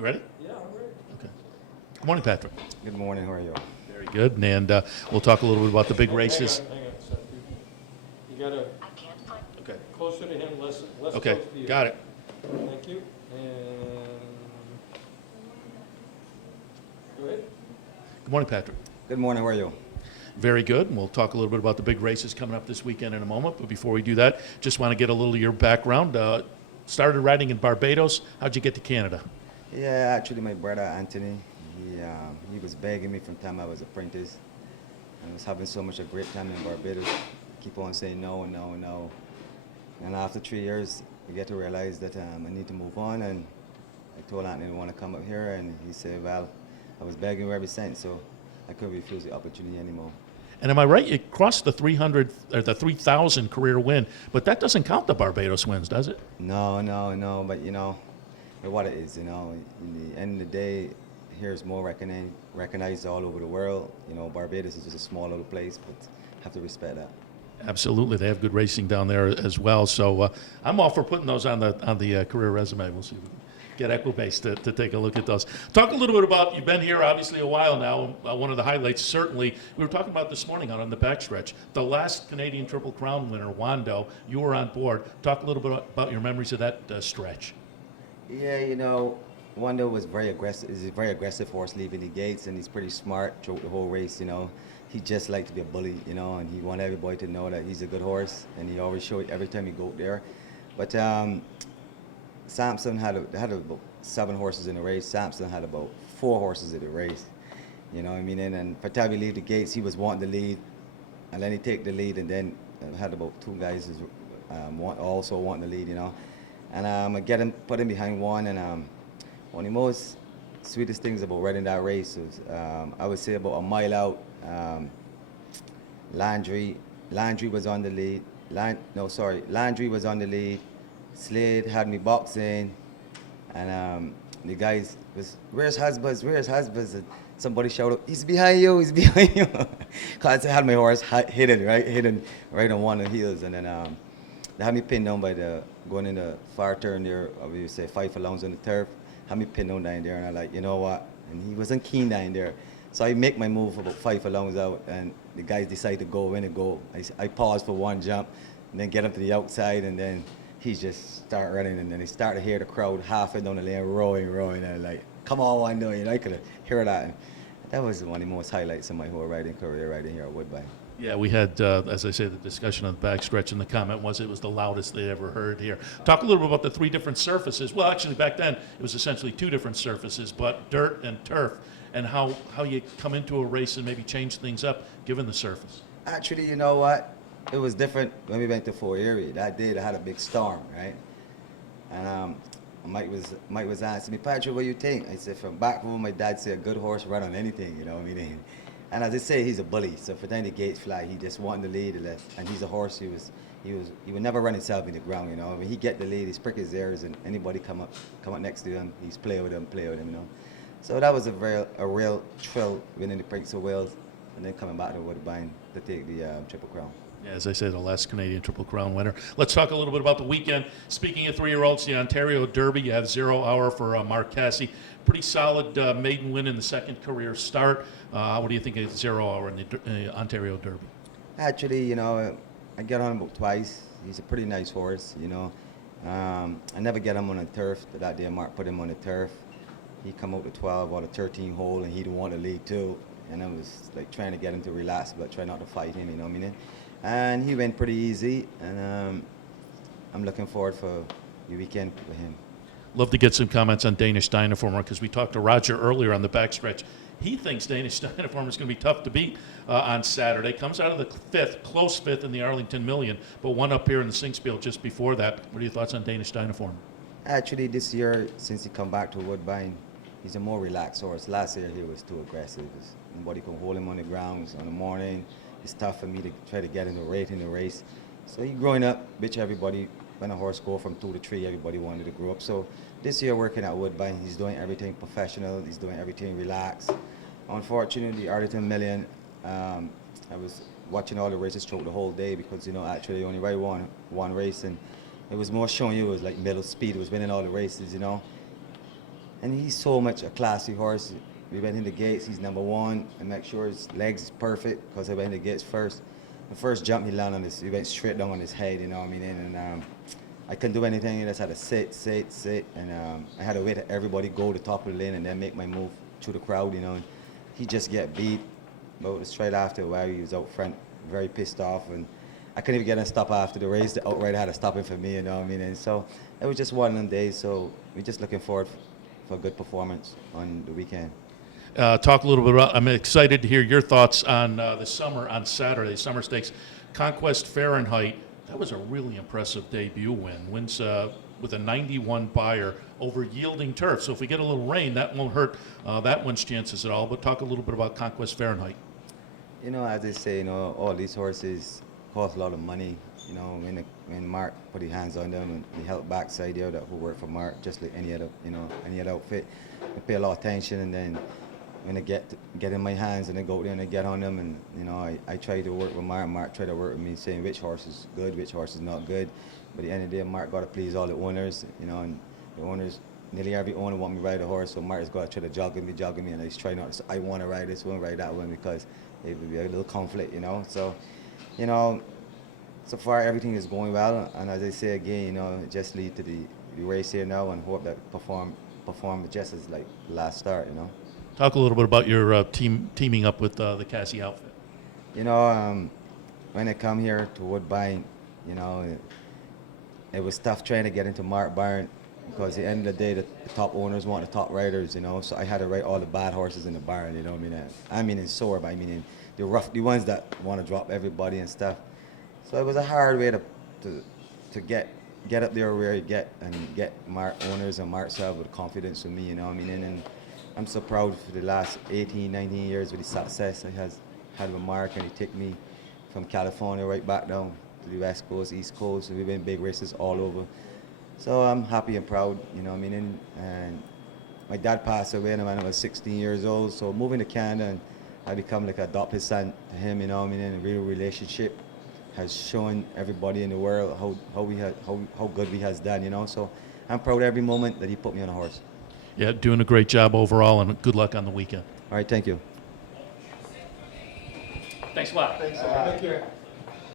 You ready? Yeah, I'm ready. Okay. Good morning, Patrick. Good morning, how are you? Very good. And we'll talk a little bit about the big races. Hang on a second. You gotta Okay. closer to him, less Okay. close to you. Got it. Thank you. And go ahead. Good morning, Patrick. Good morning, how are you? Very good. And we'll talk a little bit about the big races coming up this weekend in a moment. But before we do that, just want to get a little of your background. Started riding in Barbados. How'd you get to Canada? Yeah, actually my brother Anthony, he was begging me from the time I was apprentice. I was having so much a great time in Barbados. Keep on saying no, no, no. And after 3 years, I get to realize that I need to move on. And I told Anthony I want to come up here, and he said, well, I was begging you ever since, so I couldn't refuse the opportunity anymore. And am I right? You crossed the 300 or the 3,000 career win, but that doesn't count the Barbados wins, does it? No, no, no, but you know, what it is, you know, in the end of the day, here's more recognized all over the world. You know, Barbados is just a small little place, but have to respect that. Absolutely, they have good racing down there as well. So I'm all for putting those on the career resume. We'll see if we can get Equibase to take a look at those. Talk a little bit about, you've been here obviously a while now. One of the highlights, certainly, we were talking about this morning out on the backstretch. The last Canadian Triple Crown winner, Wando, you were on board. Talk a little bit about your memories of that stretch. Yeah, you know, Wando was very aggressive. He's a very aggressive horse leaving the gates, and he's pretty smart throughout the whole race. You know, he just liked to be a bully. You know, and he wanted everybody to know that he's a good horse, and he always showed it every time he go there. But Samson had about 7 horses in the race. Samson had about 4 horses in the race. You know what I mean? And by the time he leave the gates, he was wanting the lead, and then he take the lead, and then had about 2 guys also wanting the lead. You know, and I put him behind one, and one of the most sweetest things about riding that race was I would say about a mile out. Landry was on the lead. Landry was on the lead. Slade had me boxing, and the guys was, where's Husbands? Where's Husbands? And somebody shouted, he's behind you, he's behind you. Cause I had my horse hidden right on one of the heels, and then they had me pinned down by going in the far turn there. We would say 5 furlongs on the turf. Had me pinned down there, and I like, you know what? And he wasn't keen down there. So I make my move about 5 furlongs out, and the guys decide to go in and go. I pause for one jump, and then get him to the outside, and then he just start running, and then he start to hear the crowd halfway down the lane roaring, and I'm like, come on, Wando, you know, I could hear that. And that was one of the most highlights of my whole riding career, riding here at Woodbine. Yeah, we had, as I say, the discussion on the backstretch, and the comment was it was the loudest they'd ever heard here. Talk a little bit about the 3 different surfaces. Well, actually, back then, it was essentially 2 different surfaces, but dirt and turf, and how you come into a race and maybe change things up given the surface. Actually, you know what? It was different when we went to Fort Erie. That day, I had a big storm, right? And Mike was asking me, Patrick, what do you think? I said, from back home, my dad said, a good horse run on anything, you know what I mean? And as I say, he's a bully. So for time the gates fly, he just wanted the lead, and he's a horse. He would never run himself in the ground, you know. When he get the lead, he's prick his ears, and anybody come up next to him, he's play with him, you know. So that was a real thrill winning the Prince of Wales, and then coming back to Woodbine to take the Triple Crown. Yeah, as I say, the last Canadian Triple Crown winner. Let's talk a little bit about the weekend. Speaking of 3-year-olds, the Ontario Derby, you have 0 Hour for Mark Casse. Pretty solid maiden win in the second career start. What do you think of 0 Hour in the Ontario Derby? Actually, you know, I get on him about twice. He's a pretty nice horse, you know. I never get him on the turf. That day Mark put him on the turf. He come out to 12 or the 13 hole, and he didn't want to lead too. And I was like trying to get him to relax, but try not to fight him, you know what I mean? And he went pretty easy, and I'm looking forward for the weekend with him. Love to get some comments on Danish Dynaformer, because we talked to Roger earlier on the backstretch. He thinks Danish Dynaformer is going to be tough to beat on Saturday. Comes out of the close fifth in the Arlington Million, but one up here in the Sinksfield just before that. What are your thoughts on Danish Dynaformer? Actually, this year, since he come back to Woodbine, he's a more relaxed horse. Last year, he was too aggressive. Nobody can hold him on the grounds in the morning. It's tough for me to try to get him to rate in the race. So he growing up, which everybody, when a horse go from 2 to 3, everybody wanted to grow up. So this year working at Woodbine, he's doing everything professional. He's doing everything relaxed. Unfortunately, the Arlington Million, I was watching all the races throughout the whole day because, you know, actually only ride one race, and it was more showing you it was like middle speed. It was winning all the races, you know. And he's so much a classy horse. We went in the gates, he's number one. I make sure his legs is perfect because I went in the gates first. The first jump he landed on his, he went straight down on his head, you know what I mean? And I couldn't do anything, I just had to sit. And I had to wait till everybody go to the top of the lane and then make my move through the crowd, you know. And he just get beat. But straight after a while, he was out front, very pissed off. And I couldn't even get him to stop after the race. The outrider had to stop him for me, you know what I mean? And so it was just one of them days. So we're just looking forward for a good performance on the weekend. Talk a little bit about, I'm excited to hear your thoughts on the summer on Saturday, Summer Stakes. Conquest Fahrenheit, that was a really impressive debut win. Wins with a 91 buyer over yielding turf. So if we get a little rain, that won't hurt that one's chances at all. But talk a little bit about Conquest Fahrenheit. You know, as they say, you know, all these horses cost a lot of money. You know, when Mark put his hands on them and he helped backside there that who worked for Mark, just like any other, you know, any other outfit, they pay a lot of attention. And then when they get in my hands and they go there and they get on them, and you know, I try to work with Mark. Mark tried to work with me, saying which horse is good, which horse is not good. But at the end of the day, Mark got to please all the owners, you know, and the owners, nearly every owner want me to ride a horse, so Mark's got to try to juggle me, and he's trying not to. I want to ride this one, ride that one, because it would be a little conflict, you know. So, you know, so far everything is going well, and as I say again, you know, just lead to the race here now, and hope that perform just as like the last start, you know. Talk a little bit about your teaming up with the Casse outfit. You know, when I come here to Woodbine, you know, it was tough trying to get into Mark Barn, because at the end of the day, the top owners want the top riders, you know. So I had to ride all the bad horses in the barn, you know what I mean? I mean in sore, but I mean in the rough, the ones that want to drop everybody and stuff. So it was a hard way to get up there where you get and get Mark owners and Mark self with confidence in me, you know what I mean? And I'm so proud for the last 18, 19 years with the success I had with Mark, and he took me from California right back down to the West Coast, East Coast, and we've been big races all over. So I'm happy and proud, you know what I mean? And my dad passed away when I was 16 years old, so moving to Canada, and I become like an adopted son to him, you know what I mean? And a real relationship has shown everybody in the world how good we has done, you know? So I'm proud every moment that he put me on a horse. Yeah, doing a great job overall, and good luck on the weekend. All right, thank you. Thanks a lot. Thank you.